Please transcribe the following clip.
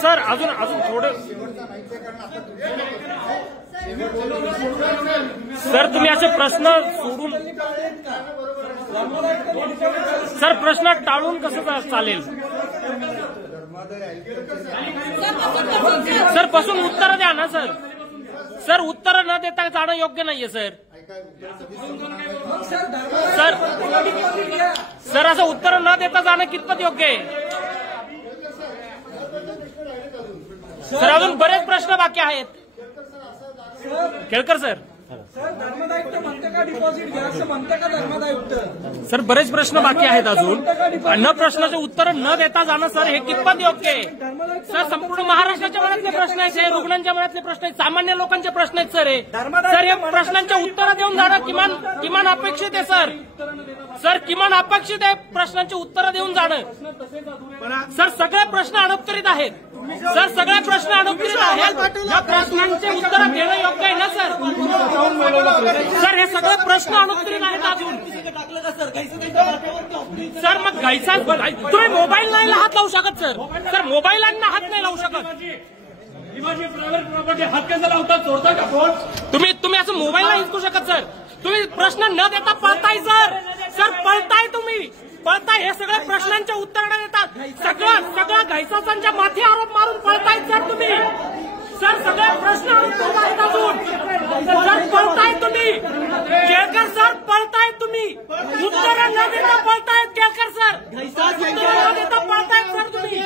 sir अजून थोडं sir तुम्ही असे प्रश्न सोडून सर प्रश्न टाळून कसं चालेल सर बसून उत्तर द्या ना सर उत्तर न देता जाणं योग्य नाहीये सर असं उत्तर न देता जाणं कितपत योग्य आहे सर अजून बरेच प्रश्न बाकी आहेत केळकर सर धर्मदायुक्त म्हणते का डिपॉझिट घ्या असं म्हणते का धर्मदायुक्त सर बरेच प्रश्न बाकी आहेत अजून न प्रश्नाचे उत्तर न देता जाणं सर हे कितपत योग्य आहे सर संपूर्ण महाराष्ट्राच्या मनातले प्रश्न आहेत हे रुग्णांच्या मनातले प्रश्न आहेत सामान्य लोकांचे प्रश्न आहेत सर हे प्रश्नांचे उत्तर देऊन जाणं किमान अपेक्षित आहे सर किमान अपेक्षित आहे प्रश्नांची उत्तरं देऊन जाणं सर सगळे प्रश्न अनुत्तरित आहेत सर सगळे प्रश्न अनुत्तरित आहेत या प्रश्नांचे उत्तर देणं योग्य आहे ना सर हे सगळे प्रश्न अनुत्तरित आहेत अजून सर मग घ्यायचा तुम्ही मोबाईल नाही हात लावू शकत सर मोबाईलांना हात नाही लावू शकत हात कसा लावता चोरता का फोन तुम्ही असं मोबाईल नाही हिसकू शकत सर तुम्ही प्रश्न न देता पळताय सर पळताय तुम्ही पळताय हे सगळे प्रश्नांच्या उत्तर न देतात सगळं घायसांच्या माथी आरोप मारून पळताय सर तुम्ही सर सगळे प्रश्न अजून सर पळताय तुम्ही केळकर सर पळताय तुम्ही उत्तर न देता पळतायत केळकर सर उत्तर न देता पळतायत सर तुम्ही